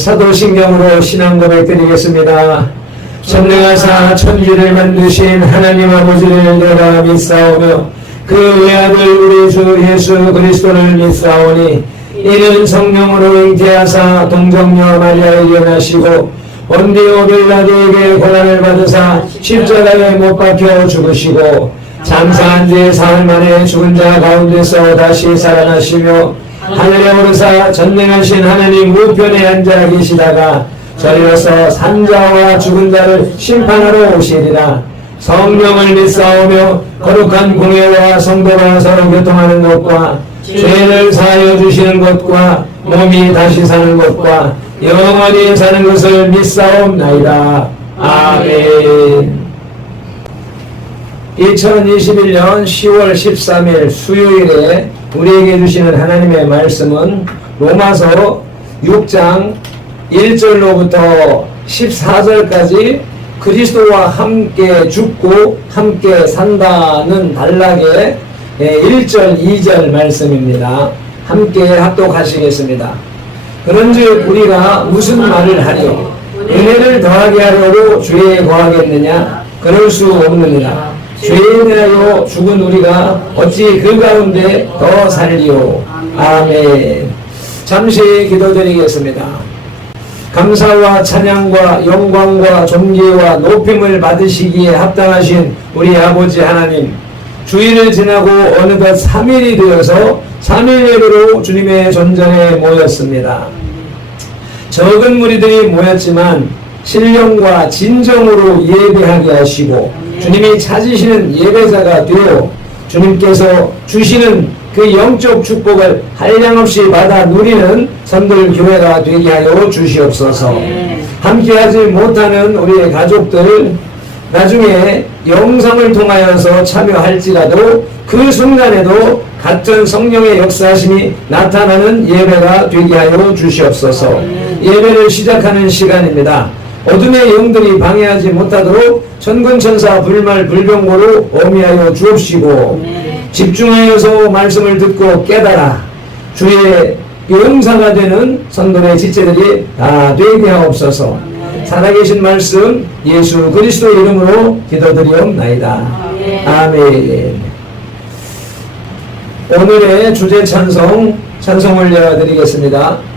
사도신경으로 신앙 고백드리겠습니다. 전능하사 천지를 만드신 하나님 아버지를 내가 믿사오며 그 외아들 우리 주 예수 그리스도를 믿사오니 이는 성령으로 잉태하사 동정녀 마리아에 일어나시고 본디오 빌라도에게 고난을 받으사 십자가에 못 박혀 죽으시고 장사한 지 사흘 만에 죽은 자 가운데서 다시 살아나시며 하늘에 오르사 전능하신 하나님 우편에 앉아 계시다가 저리로서 산자와 죽은 자를 심판하러 오시리라. 성령을 믿사오며 거룩한 공예와 성도가 서로 교통하는 것과 죄를 사하여 주시는 것과 몸이 다시 사는 것과 영원히 사는 것을 믿사옵나이다. 아멘. 2021년 10월 13일 수요일에 우리에게 주시는 하나님의 말씀은 로마서 6장 1절로부터 14절까지 그리스도와 함께 죽고 함께 산다는 단락의 1절 2절 말씀입니다. 함께 합독하시겠습니다. 그런즉 우리가 무슨 말을 하리요? 은혜를 더하게 하려고 죄에 거하겠느냐? 그럴 수 없느니라. 죄에 대하여 죽은 우리가 어찌 그 가운데 더 살리요? 아멘. 잠시 기도드리겠습니다. 감사와 찬양과 영광과 존귀와 높임을 받으시기에 합당하신 우리 아버지 하나님, 주일을 지나고 어느덧 3일이 되어서 3일 예배로 주님의 존전에 모였습니다. 적은 무리들이 모였지만 신령과 진정으로 예배하게 하시고 주님이 찾으시는 예배자가 되어 주님께서 주시는 그 영적 축복을 한량없이 받아 누리는 선들교회가 되게 하여 주시옵소서. 함께하지 못하는 우리의 가족들 나중에 영상을 통하여서 참여할지라도 그 순간에도 같은 성령의 역사하심이 나타나는 예배가 되게 하여 주시옵소서. 예배를 시작하는 시간입니다. 어둠의 영들이 방해하지 못하도록 천군천사 불말 불병거로 어미하여 주옵시고 집중하여서 말씀을 듣고 깨달아 주의 용사가 되는 선도의 지체들이 다 되게 하옵소서. 살아계신 말씀 예수 그리스도 이름으로 기도드리옵나이다. 아멘. 오늘의 주제 찬송 올려드리겠습니다.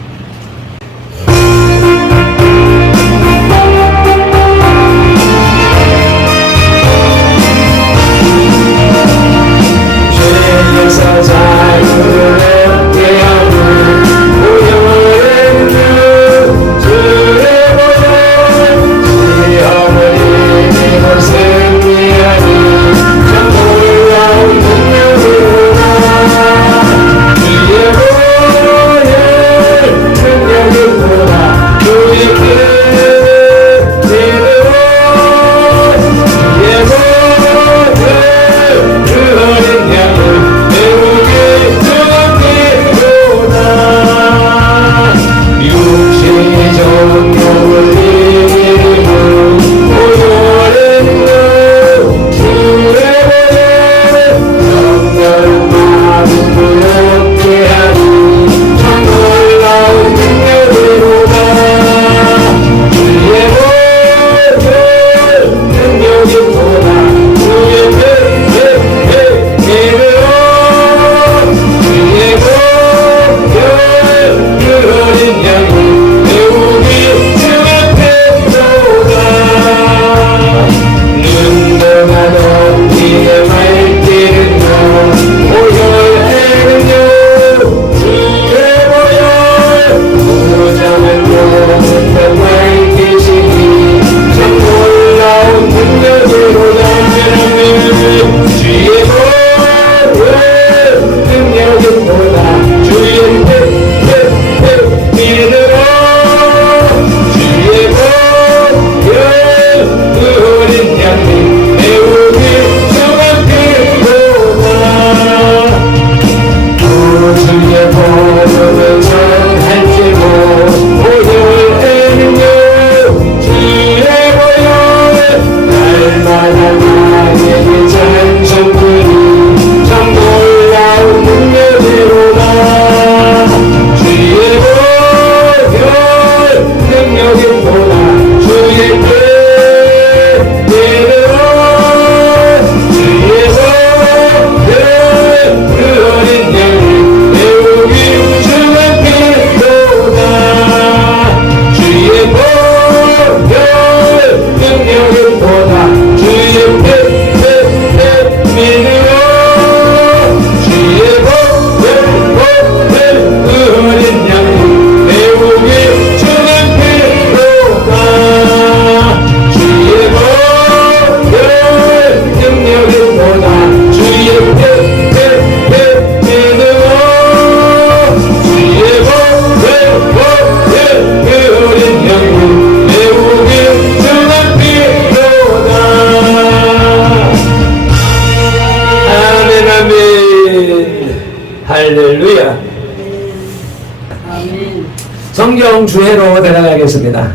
성경 주해로 들어가겠습니다.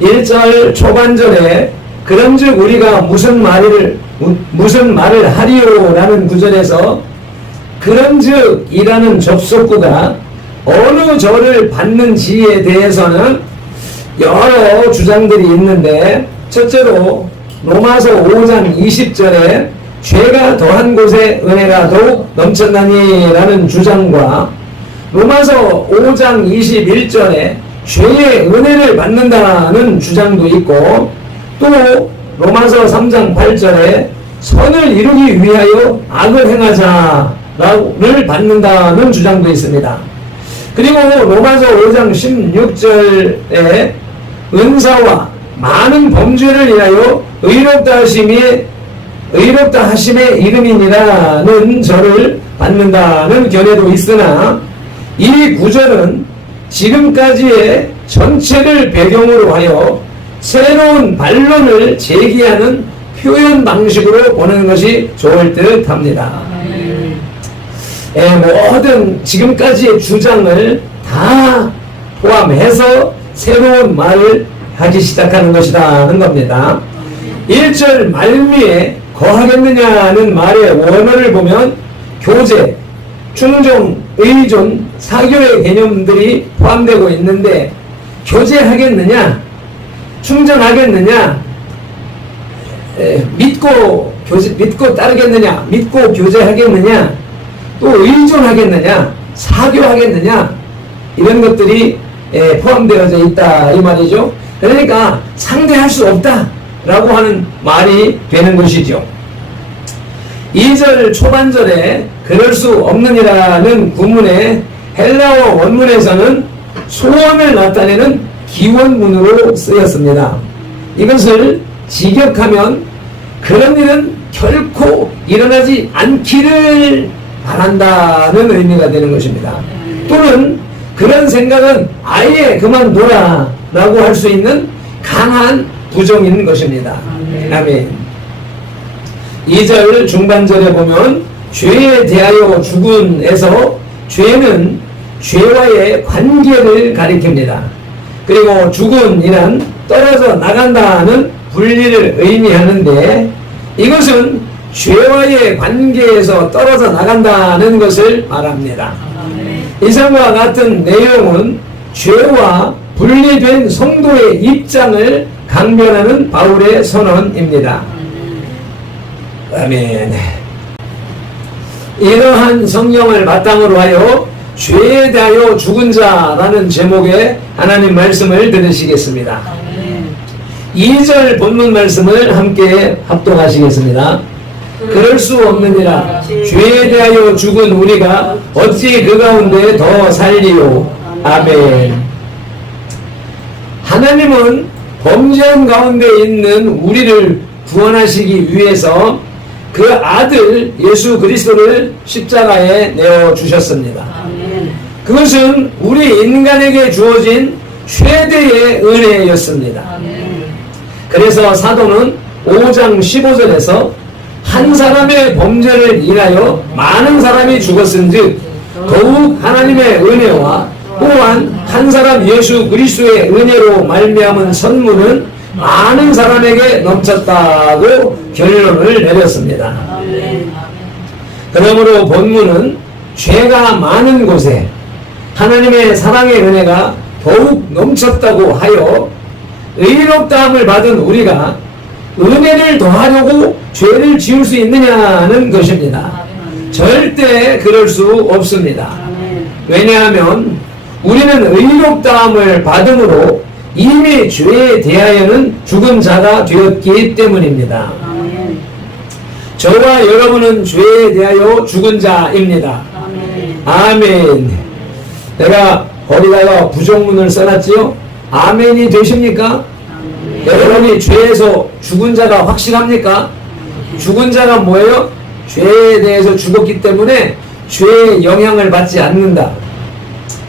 1절 초반절에 그런즉 우리가 무슨 말을 하리오라는 구절에서 그런즉이라는 접속구가 어느 절을 받는지에 대해서는 여러 주장들이 있는데, 첫째로 로마서 5장 20절에 죄가 더한 곳에 은혜가 더욱 넘쳤나니라는 주장과 로마서 5장 21절에 죄의 은혜를 받는다는 주장도 있고, 또 로마서 3장 8절에 선을 이루기 위하여 악을 행하자를 받는다는 주장도 있습니다. 그리고 로마서 5장 16절에 은사와 많은 범죄를 위하여 의롭다 하심의 이름이니라는 절을 받는다는 견해도 있으나, 이 구절은 지금까지의 전체를 배경으로 하여 새로운 반론을 제기하는 표현 방식으로 보는 것이 좋을 듯 합니다. 모든 지금까지의 주장을 다 포함해서 새로운 말을 하기 시작하는 것이라는 겁니다. 1절 말미에 거하겠느냐는 말의 원어를 보면 교제, 충종, 의존, 사교의 개념들이 포함되고 있는데, 교제하겠느냐, 충전하겠느냐, 믿고 따르겠느냐, 믿고 교제하겠느냐, 또 의존하겠느냐, 사교하겠느냐, 이런 것들이 포함되어져 있다 이 말이죠. 그러니까 상대할 수 없다 라고 하는 말이 되는 것이죠. 2절 초반절에 그럴 수 없느니라는 구문의 헬라어 원문에서는 소원을 나타내는 기원문으로 쓰였습니다. 이것을 직역하면 그런 일은 결코 일어나지 않기를 바란다는 의미가 되는 것입니다. 또는 그런 생각은 아예 그만둬라 라고 할 수 있는 강한 부정인 것입니다. 아멘. 2절 중반절에 보면 죄에 대하여 죽은에서 죄는 죄와의 관계를 가리킵니다. 그리고 죽은이란 떨어져 나간다는 분리를 의미하는데, 이것은 죄와의 관계에서 떨어져 나간다는 것을 말합니다. 이상과 같은 내용은 죄와 분리된 성도의 입장을 강변하는 바울의 선언입니다. 아멘. 이러한 성경을 바탕으로 하여 죄에 대하여 죽은 자라는 제목의 하나님 말씀을 들으시겠습니다. 2절 본문 말씀을 함께 합독하시겠습니다. 그럴 수 없느니라. 죄에 대하여 죽은 우리가 어찌 그 가운데 더 살리요. 아멘. 하나님은 범죄한 가운데 있는 우리를 구원하시기 위해서 그 아들 예수 그리스도를 십자가에 내어주셨습니다. 그것은 우리 인간에게 주어진 최대의 은혜였습니다. 그래서 사도는 5장 15절에서 한 사람의 범죄를 인하여 많은 사람이 죽었은즉 더욱 하나님의 은혜와 또한 한 사람 예수 그리스도의 은혜로 말미암은 선물은 많은 사람에게 넘쳤다고 결론을 내렸습니다. 그러므로 본문은 죄가 많은 곳에 하나님의 사랑의 은혜가 더욱 넘쳤다고 하여 의롭다함을 받은 우리가 은혜를 더하려고 죄를 지을 수 있느냐는 것입니다. 절대 그럴 수 없습니다. 왜냐하면 우리는 의롭다함을 받음으로 이미 죄에 대하여는 죽은 자가 되었기 때문입니다. 저와 여러분은 죄에 대하여 죽은 자입니다. 아멘. 내가 거기다가 부정문을 써놨지요? 아멘이 되십니까? 여러분이 죄에서 죽은 자가 확실합니까? 죽은 자가 뭐예요? 죄에 대해서 죽었기 때문에 죄의 영향을 받지 않는다.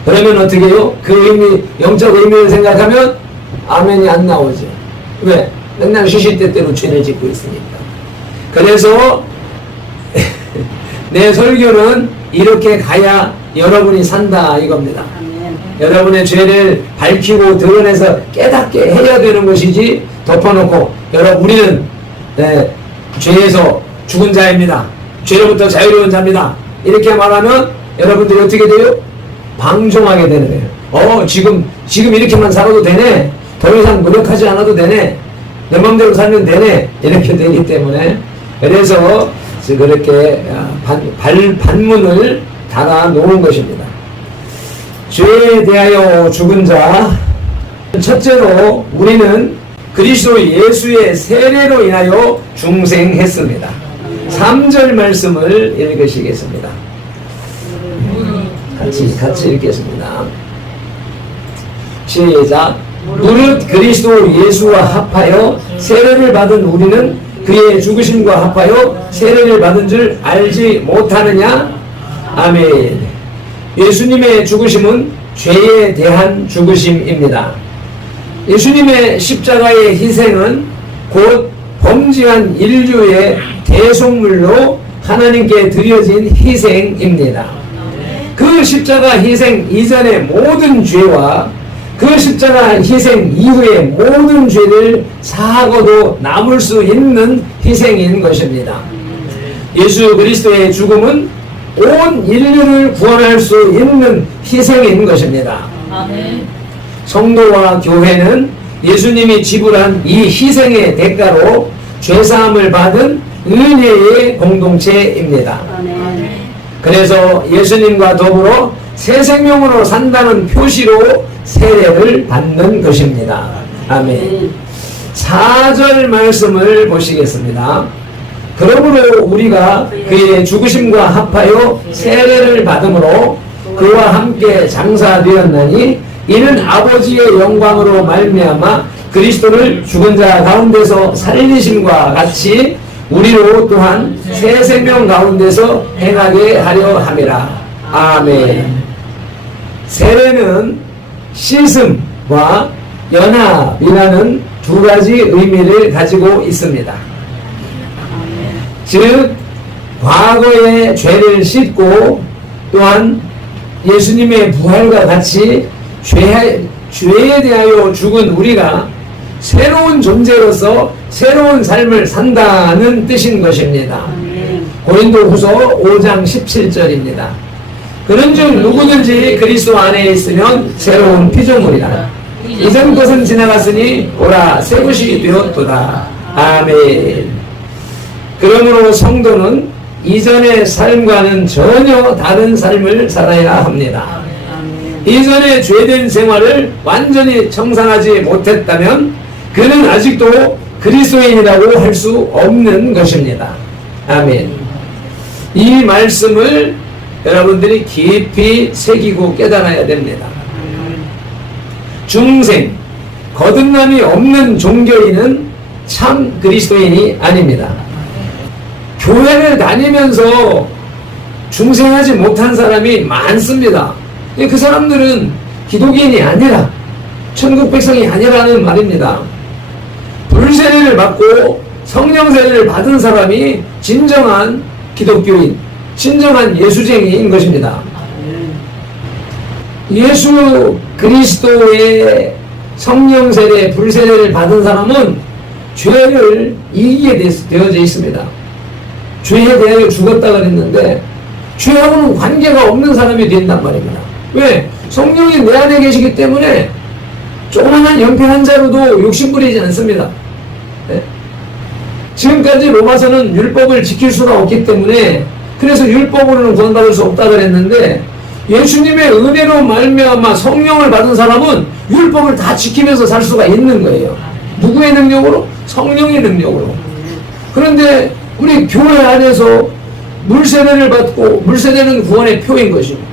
그러면 어떻게 해요? 그 의미, 영적 의미를 생각하면 아멘이 안 나오죠. 왜? 맨날 시시때때로 죄를 짓고 있으니까. 그래서 내 설교는 이렇게 가야 여러분이 산다 이겁니다. 여러분의 죄를 밝히고 드러내서 깨닫게 해야 되는 것이지, 덮어놓고 우리는 죄에서 죽은 자입니다, 죄로부터 자유로운 자입니다, 이렇게 말하면 여러분들이 어떻게 돼요? 방종하게 되는 거예요. 지금 이렇게만 살아도 되네, 더 이상 노력하지 않아도 되네, 내 마음대로 살면 되네, 이렇게 되기 때문에, 그래서 그렇게 반문을 달아 놓은 것입니다. 죄에 대하여 죽은 자, 첫째로 우리는 그리스도 예수의 세례로 인하여 중생했습니다. 3절 말씀을 읽으시겠습니다. 같이 읽겠습니다. 시작. 무릇 그리스도 예수와 합하여 세례를 받은 우리는 그의 죽으심과 합하여 세례를 받은 줄 알지 못하느냐? 아멘. 예수님의 죽으심은 죄에 대한 죽으심입니다. 예수님의 십자가의 희생은 곧 범죄한 인류의 대속물로 하나님께 드려진 희생입니다. 그 십자가 희생 이전의 모든 죄와 그 십자가 희생 이후의 모든 죄를 사하고도 남을 수 있는 희생인 것입니다. 예수 그리스도의 죽음은 온 인류를 구원할 수 있는 희생인 것입니다. 성도와 교회는 예수님이 지불한 이 희생의 대가로 죄사함을 받은 은혜의 공동체입니다. 그래서 예수님과 더불어 새 생명으로 산다는 표시로 세례를 받는 것입니다. 아멘. 4절 말씀을 보시겠습니다. 그러므로 우리가 그의 죽으심과 합하여 세례를 받음으로 그와 함께 장사되었나니 이는 아버지의 영광으로 말미암아 그리스도를 죽은 자 가운데서 살리심과 같이 우리로 또한 새 생명 가운데서 행하게 하려 함이라. 아멘. 세례는 씻음과 연합이라는 두 가지 의미를 가지고 있습니다. 즉 과거의 죄를 씻고 또한 예수님의 부활과 같이 죄에 대하여 죽은 우리가 새로운 존재로서 새로운 삶을 산다는 뜻인 것입니다. 고린도후서 5장 17절입니다. 그런즉 누구든지 그리스도 안에 있으면 새로운 피조물이라. 이전 것은 지나갔으니 오라 새 것이 되었도다. 아멘. 그러므로 성도는 이전의 삶과는 전혀 다른 삶을 살아야 합니다. 이전의 죄된 생활을 완전히 청산하지 못했다면 그는 아직도 그리스도인이라고 할 수 없는 것입니다. 아멘. 이 말씀을 여러분들이 깊이 새기고 깨달아야 됩니다. 중생, 거듭남이 없는 종교인은 참 그리스도인이 아닙니다. 교회를 다니면서 중생하지 못한 사람이 많습니다. 그 사람들은 기독인이 아니라 천국 백성이 아니라는 말입니다. 불세례를 받고 성령세례를 받은 사람이 진정한 기독교인, 진정한 예수쟁이인 것입니다. 예수 그리스도의 성령세례, 불세례를 받은 사람은 죄를 이기게 되어져 있습니다. 죄에 대하여 죽었다 그랬는데 죄하고는 관계가 없는 사람이 된단 말입니다. 왜? 성령이 내 안에 계시기 때문에 조그만한 연필 한 자로도 욕심부리지 않습니다. 네? 지금까지 로마서는 율법을 지킬 수가 없기 때문에 그래서 율법으로는 구원받을 수 없다 그랬는데 예수님의 은혜로 말미암아 성령을 받은 사람은 율법을 다 지키면서 살 수가 있는 거예요. 누구의 능력으로? 성령의 능력으로. 그런데 우리 교회 안에서 물세례를 받고, 물세례는 구원의 표인 것입니다.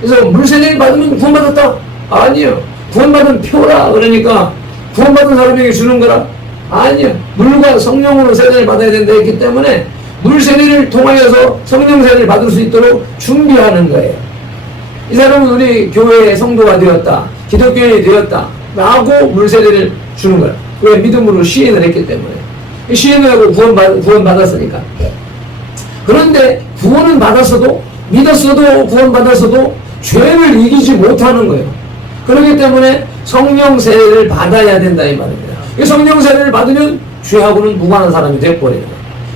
그래서 물세례를 받으면 구원받았다? 아니요. 구원받은 표라 그러니까 구원받은 사람에게 주는 거라? 아니요. 물과 성령으로 세례를 받아야 된다 했기 때문에 물세례를 통하여서 성령세례를 받을 수 있도록 준비하는 거예요. 이 사람은 우리 교회의 성도가 되었다, 기독교인이 되었다 라고 물세례를 주는 거예요. 왜? 믿음으로 시인을 했기 때문에. 시인을 하고 구원받았으니까. 그런데 구원은 받았어도, 믿었어도, 구원받았어도 죄를 이기지 못하는 거예요. 그렇기 때문에 성령 세례를 받아야 된다 이 말입니다. 성령 세례를 받으면 죄하고는 무관한 사람이 되어버려요.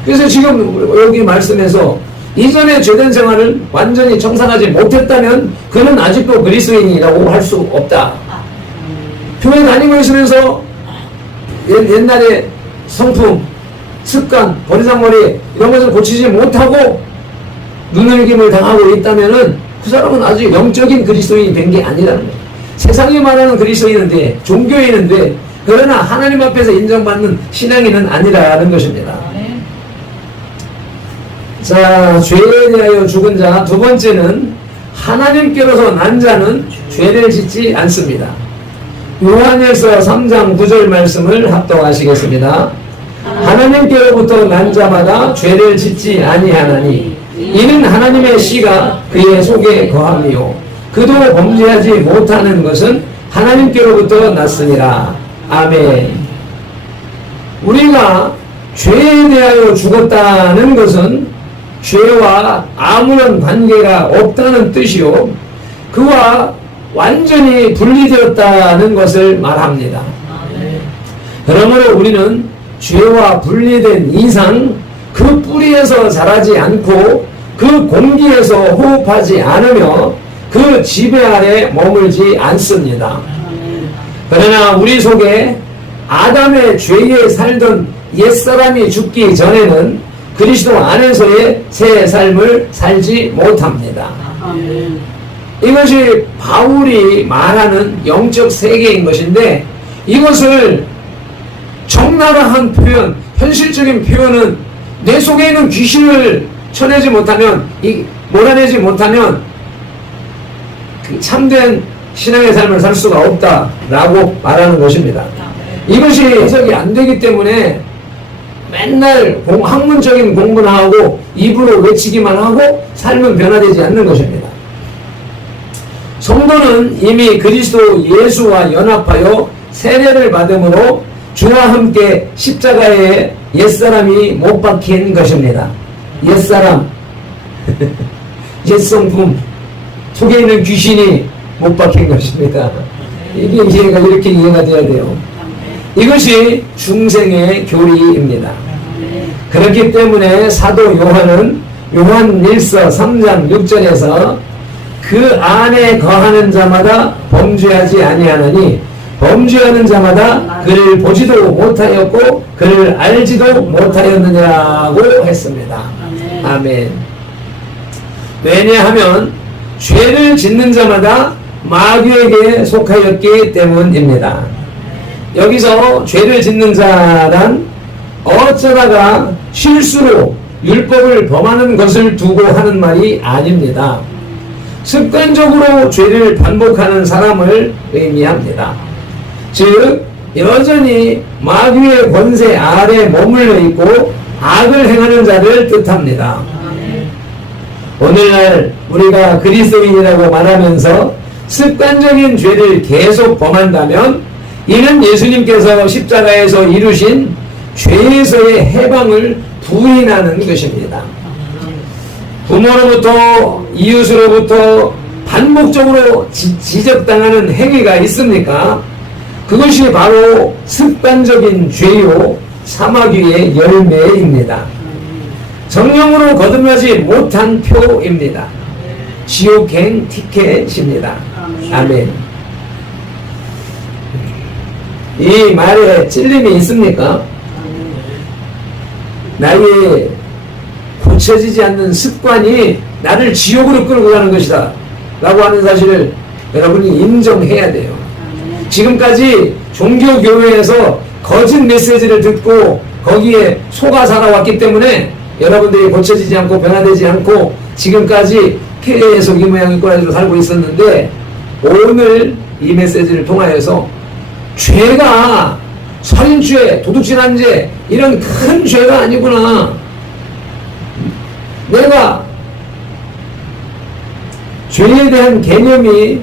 그래서 지금 여기 말씀에서 이전에 죄된 생활을 완전히 청산하지 못했다면 그는 아직도 그리스도인이라고 할 수 없다. 교회 다니고 있으면서 옛날에 성품, 습관, 버리장머리 이런 것을 고치지 못하고 눈을김을 당하고 있다면은 그 사람은 아직 영적인 그리스도인이 된 게 아니라는 거예요. 세상이 말하는 그리스도인인데, 종교인인데, 그러나 하나님 앞에서 인정받는 신앙인은 아니라는 것입니다. 자, 죄에 대하여 죽은 자, 두 번째는 하나님께로서 난 자는 죄를 짓지 않습니다. 요한일서 3장 9절 말씀을 합독하시겠습니다. 하나님께로부터 난 자마다 죄를 짓지 아니하나니 이는 하나님의 씨가 그의 속에 거함이요 그도 범죄하지 못하는 것은 하나님께로부터 났으니라. 아멘. 우리가 죄에 대하여 죽었다는 것은 죄와 아무런 관계가 없다는 뜻이요 그와 완전히 분리되었다는 것을 말합니다. 그러므로 우리는 죄와 분리된 이상 그 뿌리에서 자라지 않고 그 공기에서 호흡하지 않으며 그 지배 아래 머물지 않습니다. 그러나 우리 속에 아담의 죄에 살던 옛사람이 죽기 전에는 그리스도 안에서의 새 삶을 살지 못합니다. 이것이 바울이 말하는 영적 세계인 것인데 이것을 적나라한 표현, 현실적인 표현은 내 속에 있는 귀신을 쳐내지 못하면, 몰아내지 못하면 그 참된 신앙의 삶을 살 수가 없다라고 말하는 것입니다. 이것이 해석이 안 되기 때문에 맨날 학문적인 공부나 하고 입으로 외치기만 하고 삶은 변화되지 않는 것입니다. 성도는 이미 그리스도 예수와 연합하여 세례를 받음으로 주와 함께 십자가에 옛사람이 못 박힌 것입니다. 옛사람, 옛성품, 속에 있는 귀신이 못 박힌 것입니다. 이게 이해가 이렇게 이해가 돼야 돼요. 이것이 중생의 교리입니다. 그렇기 때문에 사도 요한은 요한일서 3장 6절에서 그 안에 거하는 자마다 범죄하지 아니하느니 범죄하는 자마다 그를 보지도 못하였고 그를 알지도 못하였느냐고 했습니다. 아멘. 왜냐하면 죄를 짓는 자마다 마귀에게 속하였기 때문입니다. 여기서 죄를 짓는 자란 어쩌다가 실수로 율법을 범하는 것을 두고 하는 말이 아닙니다. 습관적으로 죄를 반복하는 사람을 의미합니다. 즉 여전히 마귀의 권세 아래 머물러 있고 악을 행하는 자를 뜻합니다. 오늘날 우리가 그리스도인이라고 말하면서 습관적인 죄를 계속 범한다면 이는 예수님께서 십자가에서 이루신 죄에서의 해방을 부인하는 것입니다. 부모로부터 이웃으로부터 반복적으로 지적당하는 행위가 있습니까? 그것이 바로 습관적인 죄요 사마귀의 열매입니다. 성령으로 거듭나지 못한 표입니다. 지옥행 티켓입니다. 아멘. 이 말에 찔림이 있습니까? 나의 고쳐지지 않는 습관이 나를 지옥으로 끌고 가는 것이다 라고 하는 사실을 여러분이 인정해야 돼요. 지금까지 종교교회에서 거짓 메시지를 듣고 거기에 속아 살아왔기 때문에 여러분들이 고쳐지지 않고 변화되지 않고 지금까지 폐해에서 이 모양 이 꼴로 살고 있었는데 오늘 이 메시지를 통하여서 죄가 살인죄, 도둑질한죄 이런 큰 죄가 아니구나. 내가 죄에 대한 개념이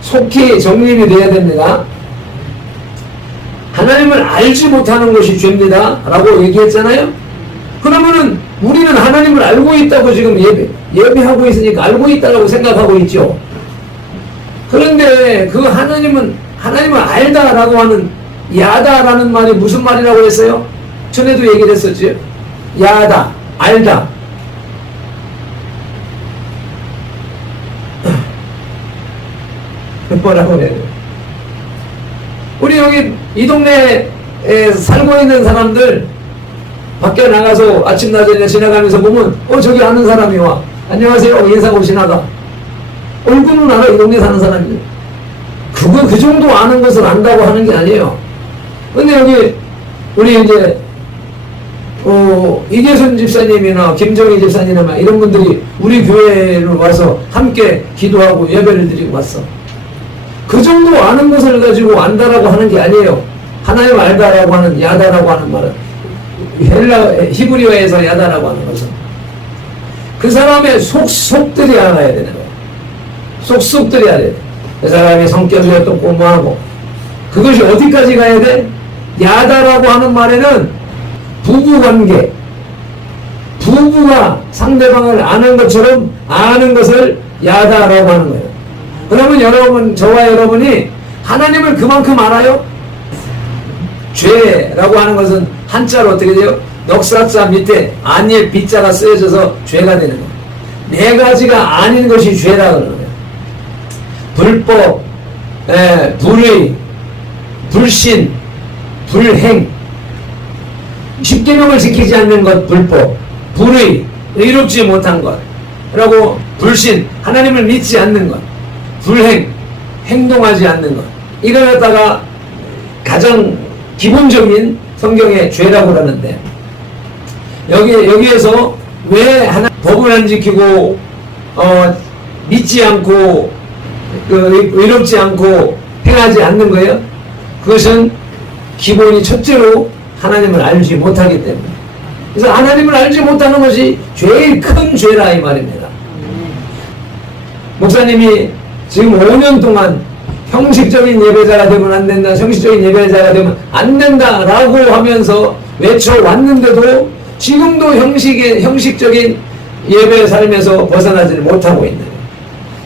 속히 정립이 되어야 됩니다. 하나님을 알지 못하는 것이 죄입니다 라고 얘기했잖아요. 그러면은 우리는 하나님을 알고 있다고 지금 예배하고 있으니까 알고 있다고 생각하고 있죠. 그런데 그 하나님을 알다라고 하는 야다라는 말이 무슨 말이라고 했어요? 전에도 얘기를 했었죠. 야다, 알다. 뭐라고 해요? 우리 여기 이 동네에 살고 있는 사람들 밖에 나가서 아침 낮에 지나가면서 보면 저기 아는 사람이 와. 안녕하세요. 인사하고 지나가. 얼굴은 알아. 이 동네 사는 사람이. 그 정도 아는 것을 안다고 하는 게 아니에요. 근데 여기 우리 이제 이계순 집사님이나 김정희 집사님이나 이런 분들이 우리 교회를 와서 함께 기도하고 예배를 드리고 왔어. 그 정도 아는 것을 가지고 안다라고 하는 게 아니에요. 하나님 알다라고 하는 야다라고 하는 말은 히브리어에서 야다라고 하는 것은 그 사람의 속들이 알아야 되는 거예요. 속들이 알아야 돼. 그 사람의 성격이 어떻고 뭐하고 그것이 어디까지 가야 돼? 야다라고 하는 말에는 부부관계, 부부가 상대방을 아는 것처럼 아는 것을 야다라고 하는 거예요. 그러면 여러분, 저와 여러분이 하나님을 그만큼 알아요? 죄라고 하는 것은 한자로 어떻게 돼요? 넉사자 밑에 안일 비자가 쓰여져서 죄가 되는 거예요. 네 가지가 아닌 것이 죄라 그러는 거예요. 불법, 불의, 불신, 불행. 10계명을 지키지 않는 것 불법, 불의, 의롭지 못한 것, 라고 불신, 하나님을 믿지 않는 것, 불행, 행동하지 않는 것. 이걸 갖다가 가장 기본적인 성경의 죄라고 그러는데 여기에서 왜 법을 안 지키고 믿지 않고 의롭지 않고 행하지 않는 거예요? 그것은 기본이 첫째로 하나님을 알지 못하기 때문에. 그래서 하나님을 알지 못하는 것이 제일 큰 죄라 이 말입니다. 목사님이 지금 5년 동안 형식적인 예배자가 되면 안 된다, 형식적인 예배자가 되면 안 된다라고 하면서 외쳐왔는데도 지금도 형식적인 예배 삶에서 벗어나지를 못하고 있는 거예요.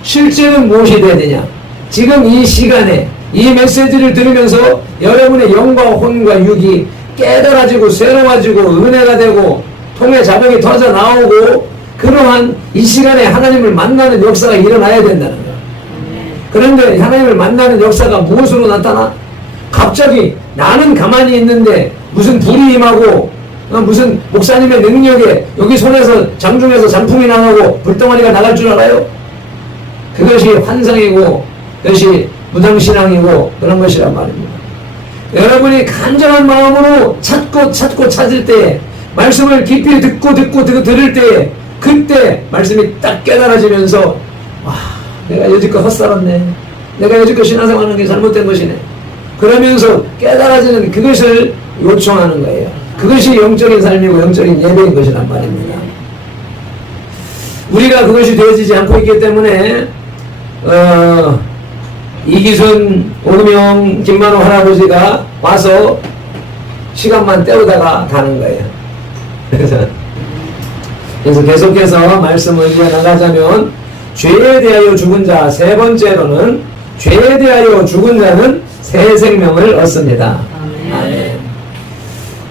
실제는 무엇이 되느냐? 지금 이 시간에 이 메시지를 들으면서 여러분의 영과 혼과 육이 깨달아지고 새로워지고 은혜가 되고 통해 자력이 터져 나오고 그러한 이 시간에 하나님을 만나는 역사가 일어나야 된다는 거예요. 그런데 하나님을 만나는 역사가 무엇으로 나타나? 갑자기 나는 가만히 있는데 무슨 불이 임하고 무슨 목사님의 능력에 여기 손에서 장중에서 잔풍이 나가고 불덩어리가 나갈 줄 알아요? 그것이 환상이고 그것이 무당신앙이고 그런 것이란 말입니다. 여러분이 간절한 마음으로 찾고 찾을 때 말씀을 깊이 듣고 들을 때 그때 말씀이 딱 깨달아지면서 와, 내가 여지껏 헛살았네. 내가 여지껏 신앙생활하는 게 잘못된 것이네. 그러면서 깨달아지는 그것을 요청하는 거예요. 그것이 영적인 삶이고 영적인 예배인 것이란 말입니다. 우리가 그것이 되어지지 않고 있기 때문에 이기순, 오금영, 김만호 할아버지가 와서 시간만 때우다가 가는 거예요. 그래서 계속해서 말씀을 이어나가자면 죄에 대하여 죽은 자, 세 번째로는 죄에 대하여 죽은 자는 새 생명을 얻습니다. 아멘.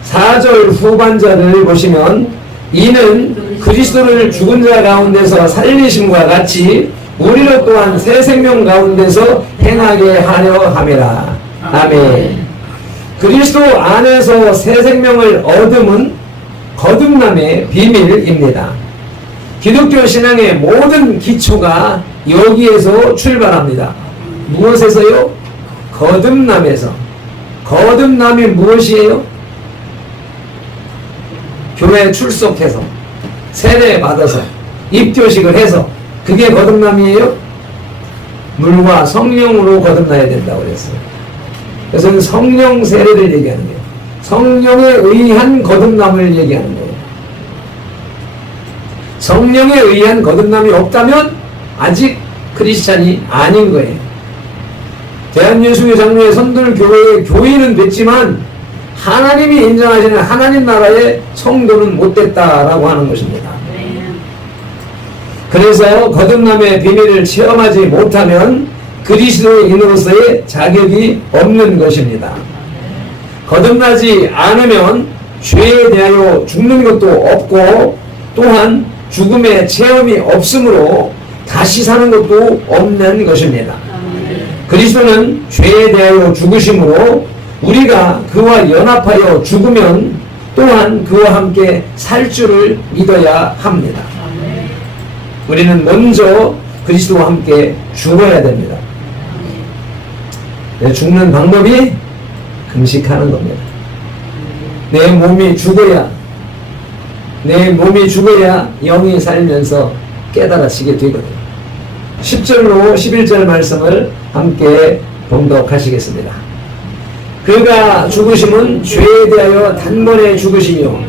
4절 후반절을 보시면 이는 그리스도를 죽은 자 가운데서 살리심과 같이 우리로 또한 새 생명 가운데서 행하게 하려 함이라. 아멘. 그리스도 안에서 새 생명을 얻음은 거듭남의 비밀입니다. 기독교 신앙의 모든 기초가 여기에서 출발합니다. 무엇에서요? 거듭남에서. 거듭남이 무엇이에요? 교회에 출석해서 세례 받아서 입교식을 해서 그게 거듭남이에요? 물과 성령으로 거듭나야 된다고 그랬어요. 그래서 성령 세례를 얘기하는 거예요. 성령에 의한 거듭남을 얘기하는 거예요. 성령에 의한 거듭남이 없다면 아직 크리스찬이 아닌 거예요. 대한예수교 장로의 선들 교회의 교인은 됐지만 하나님이 인정하시는 하나님 나라의 성도는 못됐다라고 하는 것입니다. 그래서 거듭남의 비밀을 체험하지 못하면 그리스도인으로서의 자격이 없는 것입니다. 거듭나지 않으면 죄에 대하여 죽는 것도 없고 또한 죽음의 체험이 없으므로 다시 사는 것도 없는 것입니다. 그리스도는 죄에 대하여 죽으심으로 우리가 그와 연합하여 죽으면 또한 그와 함께 살 줄을 믿어야 합니다. 우리는 먼저 그리스도와 함께 죽어야 됩니다. 죽는 방법이 금식하는 겁니다. 내 몸이 죽어야 영이 살면서 깨달아지게 되거든요. 10절로 11절 말씀을 함께 봉독하시겠습니다. 그가 죽으심은 죄에 대하여 단번에 죽으시며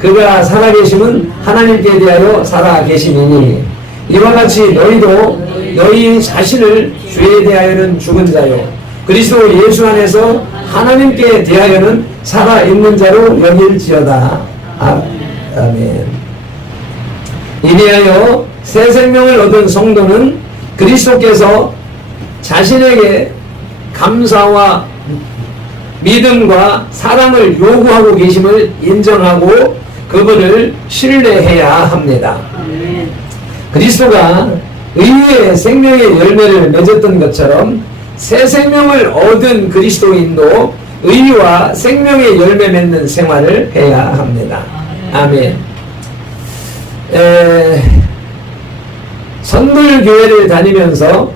그가 살아계심은 하나님께 대하여 살아계심이니 이와 같이 너희도 너희 자신을 죄에 대하여는 죽은 자요 그리스도 예수 안에서 하나님께 대하여는 살아있는 자로 여길지어다. 아멘. 이리하여 새 생명을 얻은 성도는 그리스도께서 자신에게 감사와 믿음과 사랑을 요구하고 계심을 인정하고 그분을 신뢰해야 합니다. 그리스도가 의의 생명의 열매를 맺었던 것처럼 새 생명을 얻은 그리스도인도 의와 생명의 열매 맺는 생활을 해야 합니다. 아멘. 선돌교회를 다니면서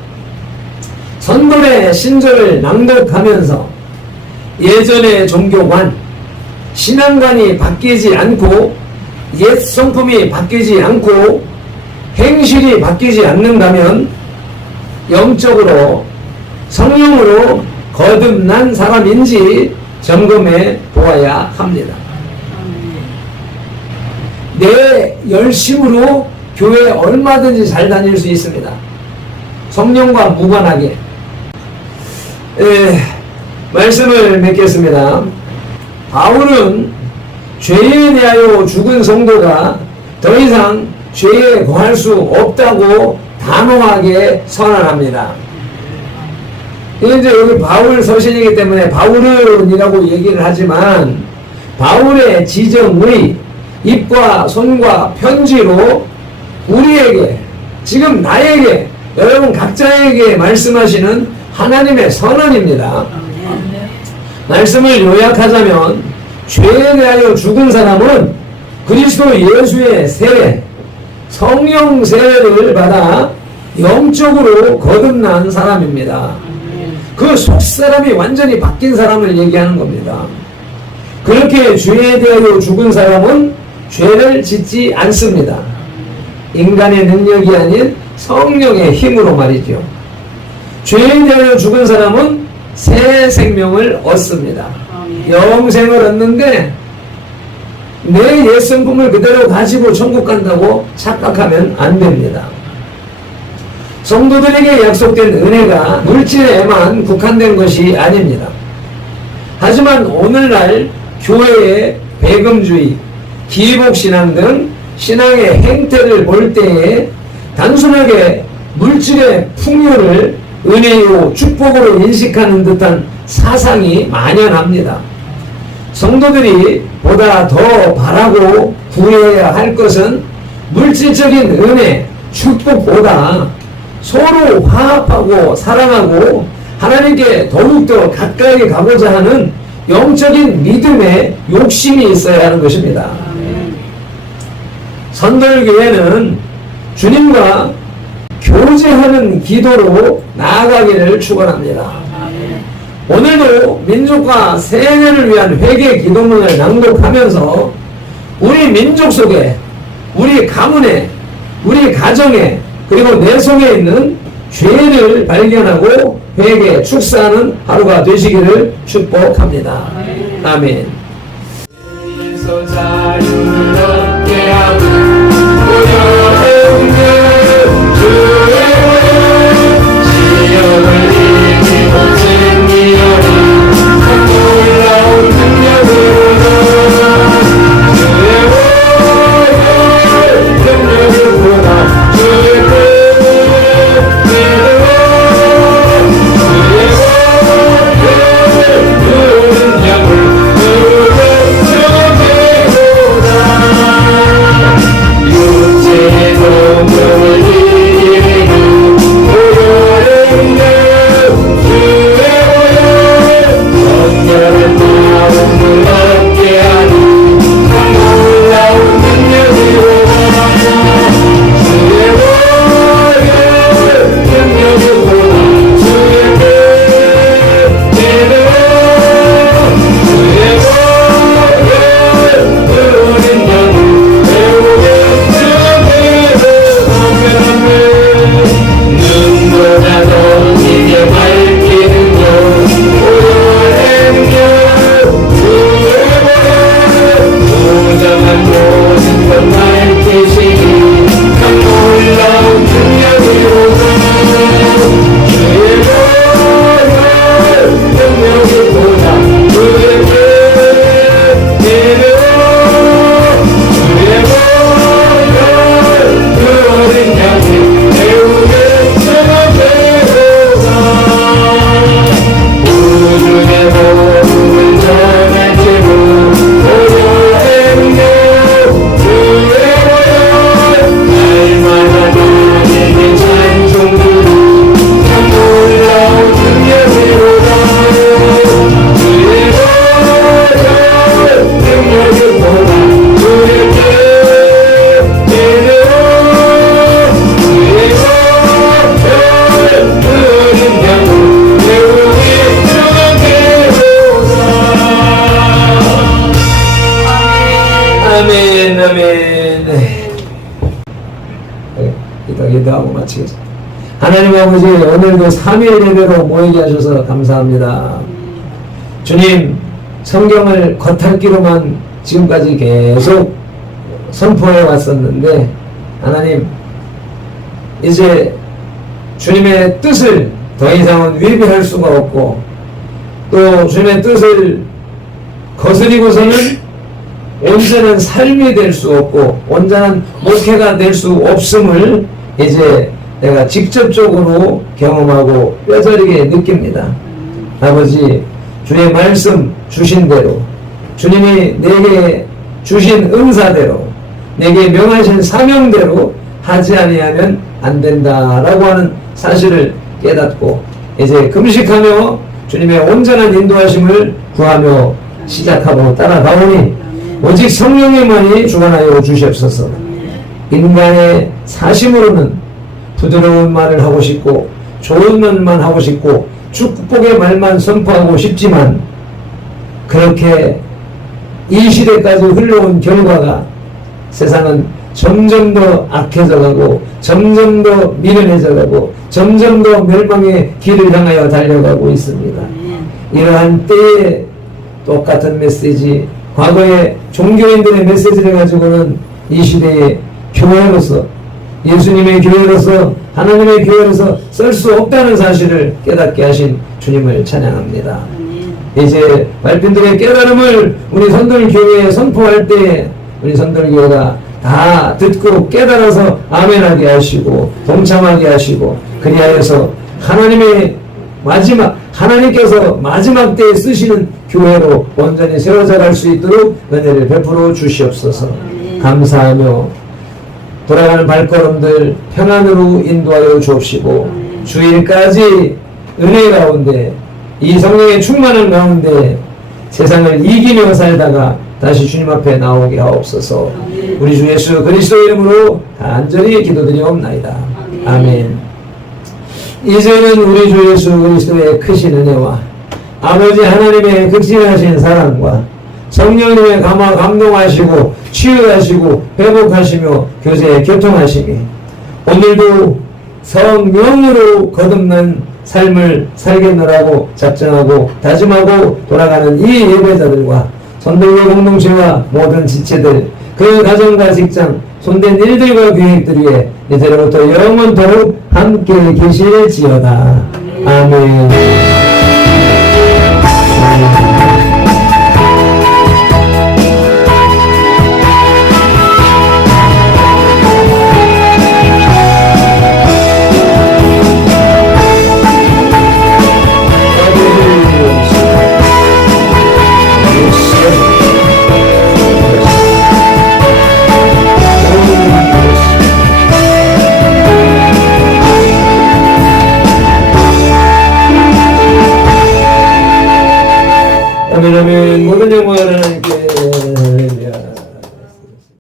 선돌의 신조를 낭독하면서 예전의 종교관, 신앙관이 바뀌지 않고 옛 성품이 바뀌지 않고 행실이 바뀌지 않는다면 영적으로 성령으로 거듭난 사람인지 점검해 보아야 합니다. 내 열심으로 교회에 얼마든지 잘 다닐 수 있습니다. 성령과 무관하게. 말씀을 맺겠습니다. 바울은 죄에 대하여 죽은 성도가 더 이상 죄에 거할 수 없다고 단호하게 선언합니다. 이제 여기 바울 서신이기 때문에 바울은이라고 얘기를 하지만 바울의 지정의 입과 손과 편지로 우리에게 지금 나에게 여러분 각자에게 말씀하시는 하나님의 선언입니다. 말씀을 요약하자면 죄에 대하여 죽은 사람은 그리스도 예수의 세례, 성령 세례를 받아 영적으로 거듭난 사람입니다. 그 속사람이 완전히 바뀐 사람을 얘기하는 겁니다. 그렇게 죄에 대하여 죽은 사람은 죄를 짓지 않습니다. 인간의 능력이 아닌 성령의 힘으로 말이죠. 죄에 대하여 죽은 사람은 새 생명을 얻습니다. 영생을 얻는데 내 옛 성품을 그대로 가지고 천국 간다고 착각하면 안 됩니다. 성도들에게 약속된 은혜가 물질에만 국한된 것이 아닙니다. 하지만 오늘날 교회의 배금주의, 기복신앙 등 신앙의 행태를 볼 때에 단순하게 물질의 풍요를 은혜요 축복으로 인식하는 듯한 사상이 만연합니다. 성도들이 보다 더 바라고 구해야 할 것은 물질적인 은혜, 축복보다 서로 화합하고 사랑하고 하나님께 더욱더 가까이 가고자 하는 영적인 믿음의 욕심이 있어야 하는 것입니다. 선돌교회는 주님과 교제하는 기도로 나아가기를 축원합니다. 오늘도 민족과 세대를 위한 회개 기도문을 낭독하면서 우리 민족 속에, 우리 가문에, 우리 가정에, 그리고 내 속에 있는 죄를 발견하고 회개, 축사하는 하루가 되시기를 축복합니다. 아멘. 아멘. 이따 기도하고 마치겠습니다. 하나님 아버지, 오늘도 3일 예배로 모이게 하셔서 감사합니다. 주님, 성경을 겉핥기로만 지금까지 계속 선포해 왔었는데, 하나님, 이제 주님의 뜻을 더 이상은 위배할 수가 없고, 또 주님의 뜻을 거스리고서는 온전한 삶이 될 수 없고 온전한 목회가 될 수 없음을 이제 내가 직접적으로 경험하고 뼈저리게 느낍니다. 아버지, 주의 말씀 주신 대로, 주님이 내게 주신 은사대로, 내게 명하신 사명대로 하지 아니하면 안 된다라고 하는 사실을 깨닫고 이제 금식하며 주님의 온전한 인도하심을 구하며 시작하고 따라가오니 오직 성령님만이 주관하여 주시옵소서. 인간의 사심으로는 부드러운 말을 하고 싶고 좋은 말만 하고 싶고 축복의 말만 선포하고 싶지만 그렇게 이 시대까지 흘러온 결과가 세상은 점점 더 악해져 가고 점점 더 미련해져 가고 점점 더 멸망의 길을 향하여 달려가고 있습니다. 이러한 때에 똑같은 메시지, 과거의 종교인들의 메시지를 가지고는 이 시대의 교회로서, 예수님의 교회로서, 하나님의 교회로서 쓸 수 없다는 사실을 깨닫게 하신 주님을 찬양합니다. 이제 말핀들의 깨달음을 우리 선돌교회에 선포할 때 우리 선돌교회가 다 듣고 깨달아서 아멘하게 하시고 동참하게 하시고 그리하여서 하나님께서 마지막 때에 쓰시는 교회로 온전히 세워져 갈 수 있도록 은혜를 베풀어 주시옵소서. 감사하며 돌아가는 발걸음들 평안으로 인도하여 주옵시고 주일까지 은혜 가운데 이 성령의 충만한 가운데 세상을 이기며 살다가 다시 주님 앞에 나오게 하옵소서. 우리 주 예수 그리스도 이름으로 간절히 기도드리옵나이다. 아멘. 이제는 우리 주 예수 그리스도의 크신 은혜와 아버지 하나님의 극진하신 사랑과 성령님의 감동하시고 치유하시고 회복하시며 교제에 교통하시니 오늘도 성령으로 거듭난 삶을 살겠노라고 작정하고 다짐하고 돌아가는 이 예배자들과 선도교 공동체와 모든 지체들, 그 가정과 직장, 손댄 일들과 계획들 위에 이제로부터 영원토록 함께 계실지어다. 아멘. 아멘. 모든 영광을 하나님께